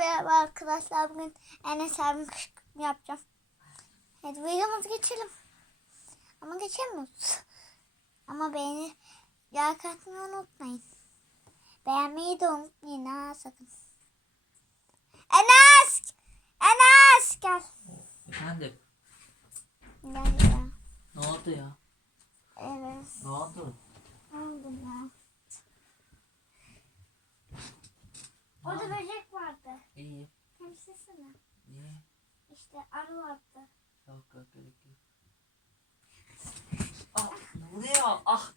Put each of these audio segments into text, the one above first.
merhaba arkadaşlar. Bugün Enes abim kışkırtma yapacağım. Hadi videomuzu geçelim. Ama geçemiyoruz. Ama beğeni, like atmayı unutmayın. Beğenmeyi de unutmayın ha sakın. Enes! Enes! Gel. Efendim Gel ya. ne oldu ya? Evet. Ne oldu? Ne oldu ya? Orada böcek. İyi. Temsilsene. Niye? İşte arı vardı. Yok yok gerek yok. Ah ne oluyor? Ah.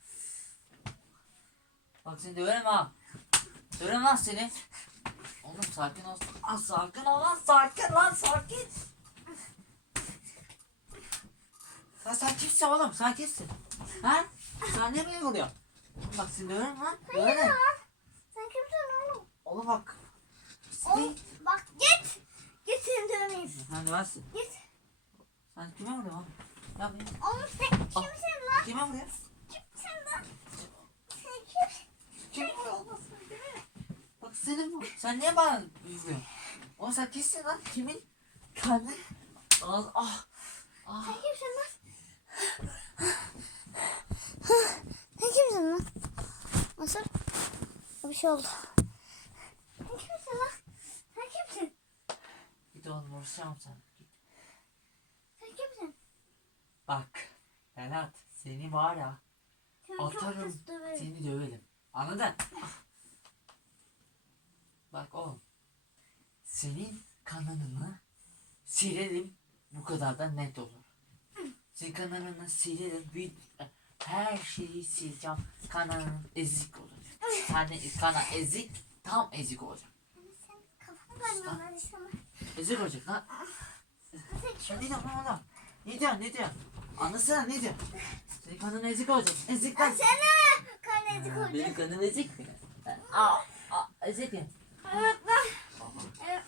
Bak seni döverim ha. Döverim lan seni. Oğlum sakin ol. Ah sakin ol lan sakin lan sakin. Lan sen kimsin oğlum? Sen kimsin? Ha? Sen ne beni vuruyorsun? Bak seni döverim lan. Döverim. Sen kimsin oğlum? Oğlum bak. Oğlum bak git. Git seni dövmeyeyim. Sen döversin. Git. Sen kime vuruyorsun oğlum? Ya benim. Oğlum sen kimsin lan? Kime vuruyorsun? Kimsin lan? Sen kim? Kim vuruyor oğlum? Bak senin bu. Sen niye bana vuruyorsun? Oğlum sen kimsin lan? Kimin? Kendi. Ağız. Ah. Ah. Sen kimsin lan? Sen kimsin lan? Nasıl? Bir şey oldu. Sen kimsin lan? Sen kimsin? Git oğlum vuracağım sana. Git. Sen kimsin? Bak. Berat. Seni var ya. Seni çok Atarım. pis döverim. Seni döverim. Anladın? Bak oğlum. Senin kanalını silerim. Bu kadar da net olur. Senin kanalını silerim. Bir, her şeyi sileceğim. Kanalın ezik olur. Sen kanal ezik. Tam ezik olacak. Sen kafanı vermem Ezik olacak lan. Ne diyorsun lan oğlum? Ne diyorsun ne diyorsun? Anlasana ne diyorsun? Senin kanalın ezik olacak. Ezik lan. Sana karneci Ha, koyacağım. Benim kanım ezik mi? Aa, aa, ezik mi? Evet lan. Evet.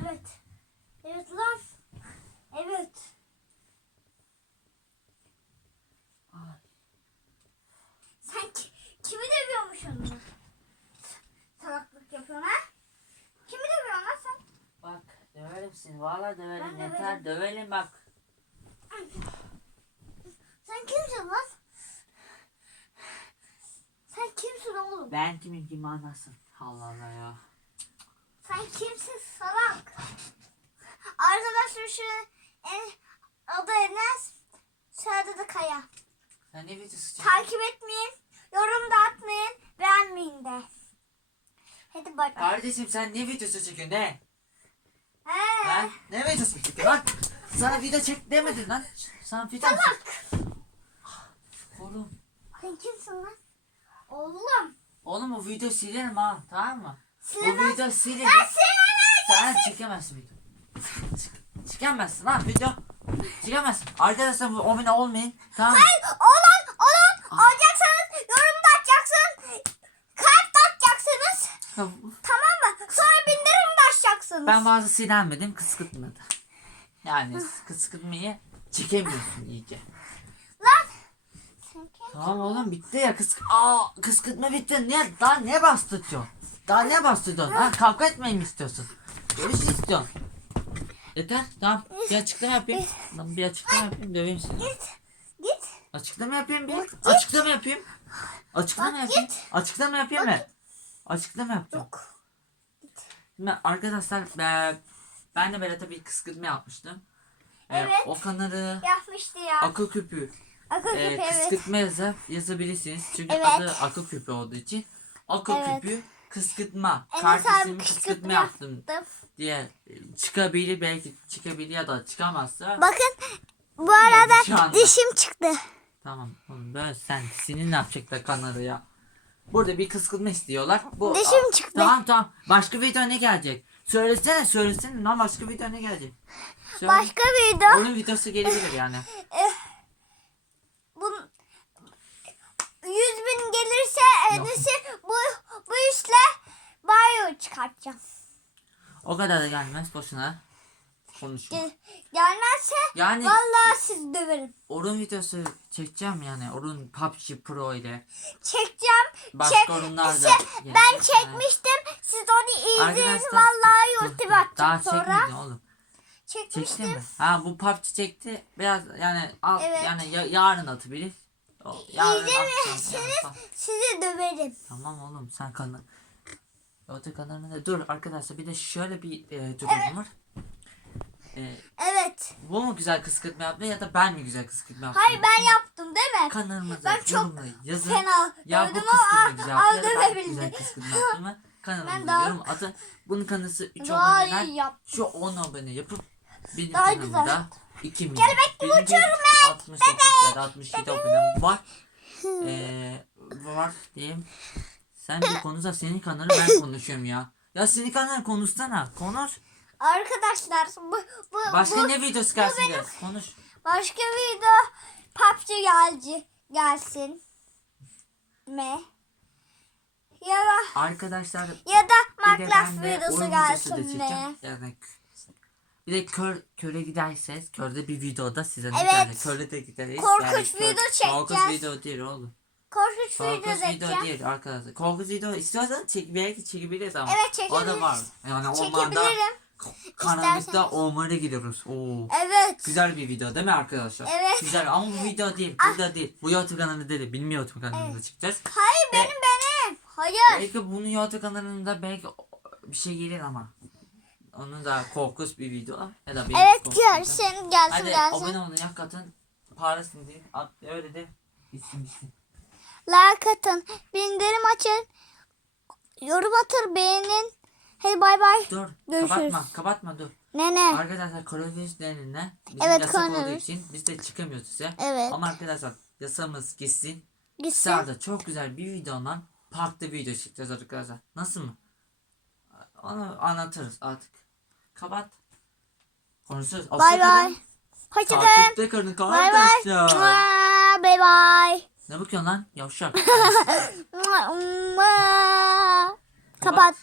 Evet. Evet lan. Evet. Ay. Sen ki, kimi dövüyormuşsun lan? Salaklık yapıyorsun ha? Kimi dövüyorsun lan sen? Bak döverim seni. Valla döverim. Ben Yeter döverim. dövelim bak. Sen kimsin lan? Sen kimsin oğlum? Ben kimim kim anlasın. Allah Allah ya. Sen kimsin salak? Arkadaşlar şu en, adı Enes. Soyadı da Kaya. Sen ne videosu? Takip etmeyin. Yorum da atmayın. Beğenmeyin de. Hadi bay. Kardeşim sen ne videosu çekiyorsun ne? Lan ne videosu çekiyorsun lan? Sana video çek demedin lan. Sana video Salak. Oğlum. Sen kimsin lan? Oğlum. Oğlum o video silerim ha tamam mı? O Silemez. video silerim. Ben seni Sen çekemezsin video. Çık- Çekemezsin lan video. Çekemezsin. Arkadaşlar bu omine olmayın. Tamam mı? Hayır, olan, olan, olacaksanız yorum da atacaksınız. Kalp de atacaksınız. Tamam mı? Sonra bindirim açacaksınız. Ben bazı silenmedim kıskırtmadı. Yani kıskırtmayı çekemiyorsun. Sen kim? Tamam oğlum bitti ya kısk Aa kıskırtma bitti. Ne daha ne bastırıyorsun? Daha ne bastırıyorsun? Ha kavga etmeyi mi istiyorsun? Görüş istiyorsun. Yeter tamam bir açıklama yapayım. Lan bir açıklama yapayım döveyim seni. Git. Git. Açıklama yapayım bir. Açıklama yapayım. Açıklama yapayım. Açıklama yapayım mı? Açıklama yapacağım. Yok. Şimdi arkadaşlar e, ben de Berat'a bir kıskırtma yapmıştım. E, Evet. O kanalı Yapmıştı ya. akıl küpü Akıl e, küpü evet. kıskırtma yazıp yazabilirsiniz. Çünkü Evet. adı akıl küpü olduğu için. Akıl Evet. küpü kıskırtma. Kardeşimi abi kıskırtma kışkırtma yaptım yaptım. diye e, çıkabilir belki çıkabilir ya da çıkamazsa. Bakın bu arada Şu anda. dişim çıktı. Tamam oğlum böyle sen senin ne yapacaklar kanalı ya. Burada bir kıskırtma istiyorlar. Bu, Dişim çıktı. Tamam tamam. Başka video ne gelecek? Söylesene söylesene lan başka video ne gelecek? Söyle. Başka video. Onun videosu gelebilir yani. Bu 100 bin gelirse Yok. Enes'i bu, bu işle banyo çıkartacağım. O kadar da gelmez boşuna. Konuşma. Gel- gelmezse Yani vallahi sizi döverim. Orun videosu çekeceğim yani. Orun PUBG Pro ile. Çekeceğim. Başka Çek- oyunlar da gelecek. ben Yani. çekmiştim. Siz onu izleyin. Vallahi YouTube atacağım Daha sonra. çekmedin oğlum. Çekti Çekmiştim. mi? Ha bu PUBG çekti. Biraz yani al, Evet. yani ya- yarın atabilir. Yarın yani İzlemezseniz falan. sizi döverim. Tamam oğlum sen kanal. Youtube kanalında dur arkadaşlar bir de şöyle bir e, durum var. E, Evet. bu mu güzel kıskırtma yaptı ya da ben mi güzel kıskırtma yaptım? Hayır ben yaptım değil mi? Kanalımıza Ben çok yazın. Fena Ya bu dövdüm kıskırtma ama güzel al yaptı ya da ben güzel kıskırtma yaptım mı? Kanalımıza daha- yorum atın. Bunun kanısı 3 Daha iyi yap. Şu 10 abone yapıp benim Daha kanalımda güzel. 2 milyon. Benim uçuyorum 69 ya da 67 abonem var. Ee, var diyeyim. Sen bir konuş senin kanalın ben konuşuyorum ya. Ya senin kanalın konuşsana. Konuş. Arkadaşlar bu bu Başka bu ne videosu gelsin konuş. başka video PUBG gelci gelsin mi? Ya da Arkadaşlar ya da Minecraft videosu gelsin mi? Yani bir de kör, köre giderseniz körde bir videoda size Evet. yani körde de gideriz. Korkunç yani video Korkunç çekeceğiz. video değil oğlum. Korkunç video Korkunç video çekeceğim. değil arkadaşlar. Korkunç video istiyorsan çek, belki çekebiliriz ama. Evet, O da var. çekebiliriz. Yani ormanda Çekebilirim. Karanlıkta İsterseniz. ormana gidiyoruz. Oo. Evet. Güzel bir video değil mi arkadaşlar? Evet. Güzel ama bu video değil. Burada değil. Bu YouTube kanalında değil. Benim YouTube kanalımda çıkacağız. Hayır benim benim. Hayır. Belki bunun YouTube kanalında belki bir şey gelir ama. Onun da korkunç bir video ya da benim Evet korkunç bir video. gelsin gelsin Hadi gelsin. abone olun yak atın. Parasını değil. At, öyle de bitsin bitsin. Like atın. Bildirim açın. Yorum atır beğenin. Hadi bay bay. Dur. Görüşürüz. Kapatma. Kapatma dur. Ne ne? Arkadaşlar koronavirüs nedeniyle bizim Evet, yasak olduğu koronavirüs. için biz de çıkamıyoruz size. Evet. Ama arkadaşlar yasamız gitsin. Gitsin. Sırada çok güzel bir videodan parkta bir video çekeceğiz arkadaşlar. Nasıl mı? Onu anlatırız artık. Kapat. Konuşuruz. Bay bay. kalın. Hoşçakalın. Takipte kalın Bay bay. Mua, Bay bay. Ne bakıyorsun lan? Yavşak. Kapat.